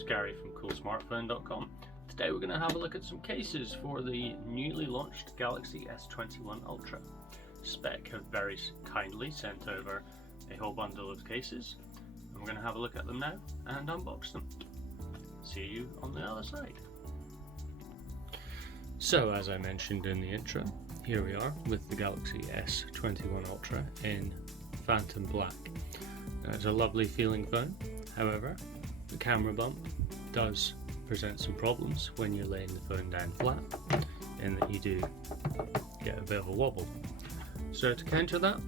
it's Gary from CoolSmartphone.com. Today we're going to have a look at some cases for the newly launched Galaxy S21 Ultra. Speck have very kindly sent over a whole bundle of cases, and we're going to have a look at them now and unbox them. See you on the other side. So, as I mentioned in the intro, here we are with the Galaxy S21 Ultra in Phantom Black. Now, it's a lovely feeling phone, however, the camera bump does present some problems when you're laying the phone down flat, in that you do get a bit of a wobble. So to counter that,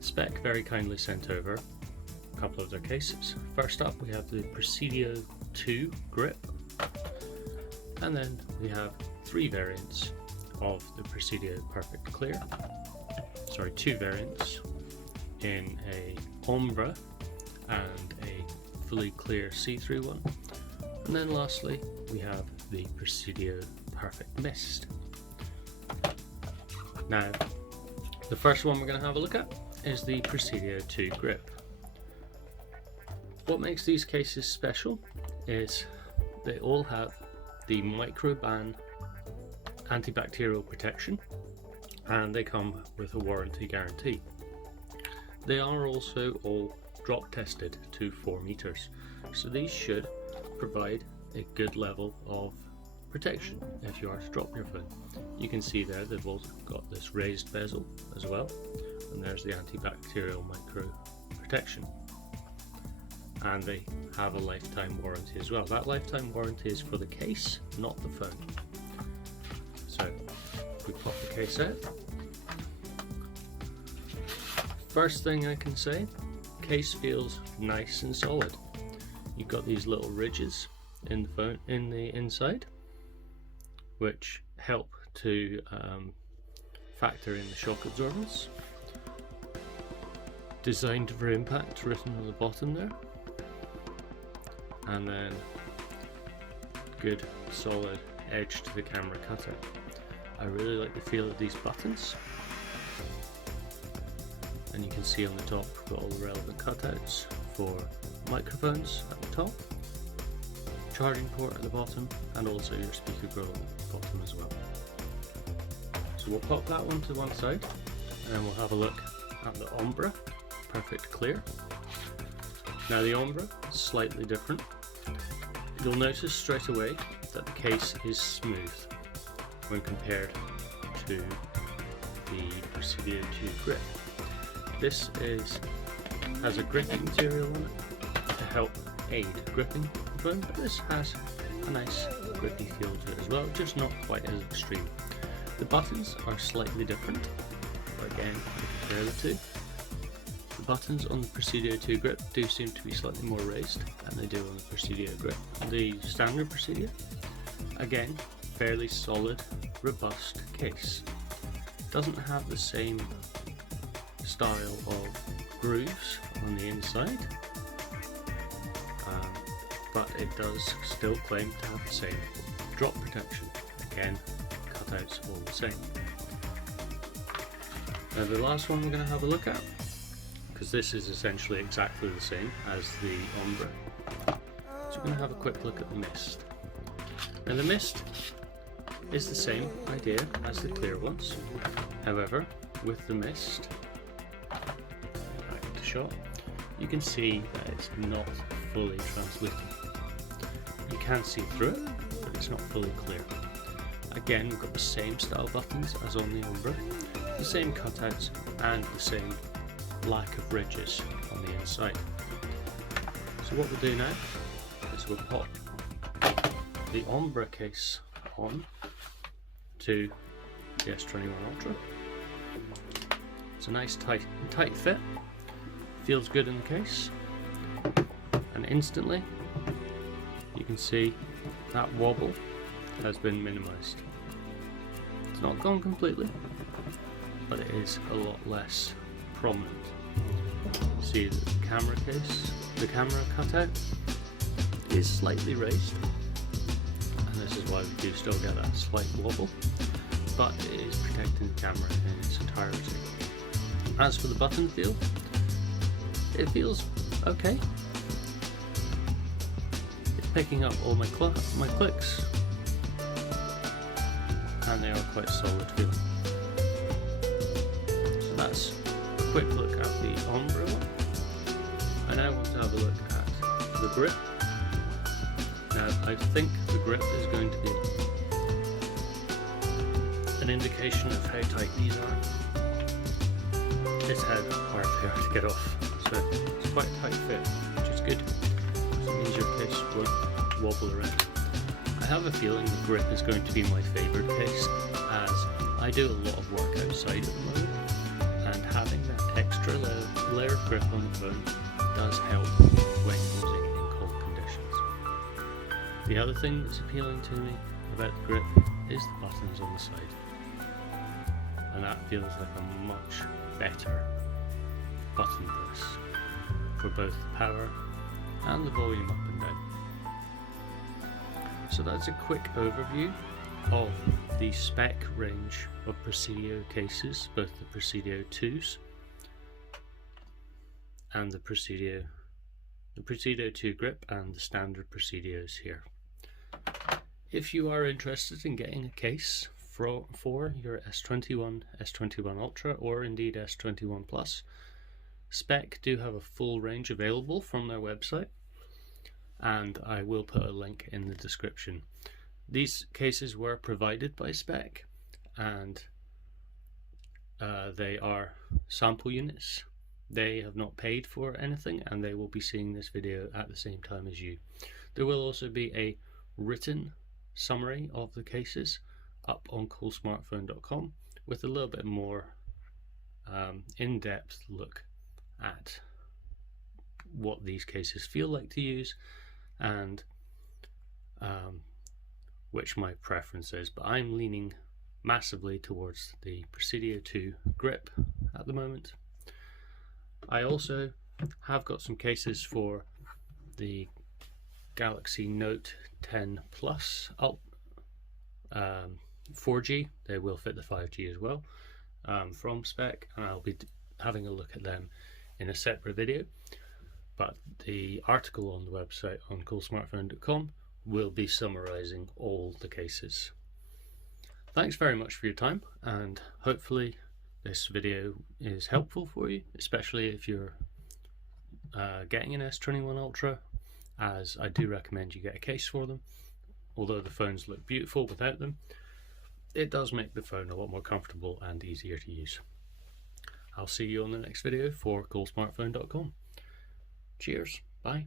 Speck very kindly sent over a couple of their cases. First up we have the Presidio 2 Grip, and then we have three variants of the Persidio Perfect Clear. Sorry, two variants in a ombre and a fully clear see-through one. And then lastly we have the Presidio Perfect Mist. Now, the first one we're going to have a look at is the Presidio 2 Grip. What makes these cases special is they all have the microban antibacterial protection, and they come with a warranty guarantee. They are also all drop tested to 4 meters, so these should provide a good level of protection if you are to drop your phone. You can see there they've also got this raised bezel as well, and there's the antibacterial micro protection, and they have a lifetime warranty as well. That lifetime warranty is for the case, not the phone. So we pop the case out. First thing I can say, case feels nice and solid. You've got these little ridges in the phone, in the inside, which help to factor in the shock absorbance. Designed for impact written on the bottom there, and then good solid edge to the camera cutout. I really like the feel of these buttons, and you can see on the top we've got all the relevant cutouts for microphones at the top, charging port at the bottom, and also your speaker grill at the bottom as well. So we'll pop that one to one side, and then we'll have a look at the ombre Perfect Clear. Now, the ombre is slightly different. You'll notice straight away that the case is smooth when compared to the Presidio 2 Grip. This has a gripping material on it to help aid gripping the phone, but this has a nice grippy feel to it as well, just not quite as extreme. The buttons are slightly different, but again, to compare the two, the buttons on the Presidio 2 Grip do seem to be slightly more raised than they do on the Presidio Grip. The standard Presidio, again, fairly solid, robust case. Doesn't have the same style of grooves on the inside, but it does still claim to have the same drop protection. Again, cutouts all the same. Now, the last one we're going to have a look at, because this is essentially exactly the same as the ombre, so we're going to have a quick look at the mist. Now, the mist is the same idea as the clear ones, however, with the mist, back into shot, you can see that it's not fully translucent. You can see through it, but it's not fully clear. Again, we've got the same style buttons as on the ombre, the same cutouts, and the same lack of ridges on the inside. So what we'll do now is we'll pop the ombre case on to the S21 Ultra. It's a nice tight fit, feels good in the case, and instantly you can see that wobble has been minimized. It's not gone completely, but it is a lot less prominent. See that the camera case, the camera cutout is slightly raised, and this is why we do still get that slight wobble, but it is protecting the camera in its entirety. As for the button feel, it feels okay. picking up all my clicks, and they are quite solid feeling. So that's a quick look at the Ombre one. I now want to have a look at the grip. Now I think the grip is going to be an indication of how tight these are. This head are hard to get off, so it's quite a tight fit, which is good. So it means your case won't wobble around. I have a feeling the grip is going to be my favourite case, as I do a lot of work outside at the moment, and having that extra layered grip on the phone does help when using in cold conditions. The other thing that's appealing to me about the grip is the buttons on the side, and that feels like a much better button press for both the power and the volume up and down. So that's a quick overview of the Speck range of Presidio cases, both the Presidio 2s and the Presidio 2 grip and the standard Presidios here. If you are interested in getting a case for your S21, S21 Ultra, or indeed S21 Plus, Speck do have a full range available from their website, and I will put a link in the description. These cases were provided by Speck, and they are sample units. They have not paid for anything, and they will be seeing this video at the same time as you. There will also be a written summary of the cases up on coolsmartphone.com with a little bit more in-depth look at what these cases feel like to use and which my preference is, but I'm leaning massively towards the Presidio 2 grip at the moment. I also have got some cases for the Galaxy Note 10 Plus 4G. They will fit the 5G as well, from Speck, and I'll be having a look at them in a separate video, but the article on the website on coolsmartphone.com will be summarizing all the cases. Thanks very much for your time, and hopefully this video is helpful for you, especially if you're getting an S21 Ultra, as I do recommend you get a case for them. Although the phones look beautiful without them, it does make the phone a lot more comfortable and easier to use. I'll see you on the next video for coolsmartphone.com. Cheers, bye.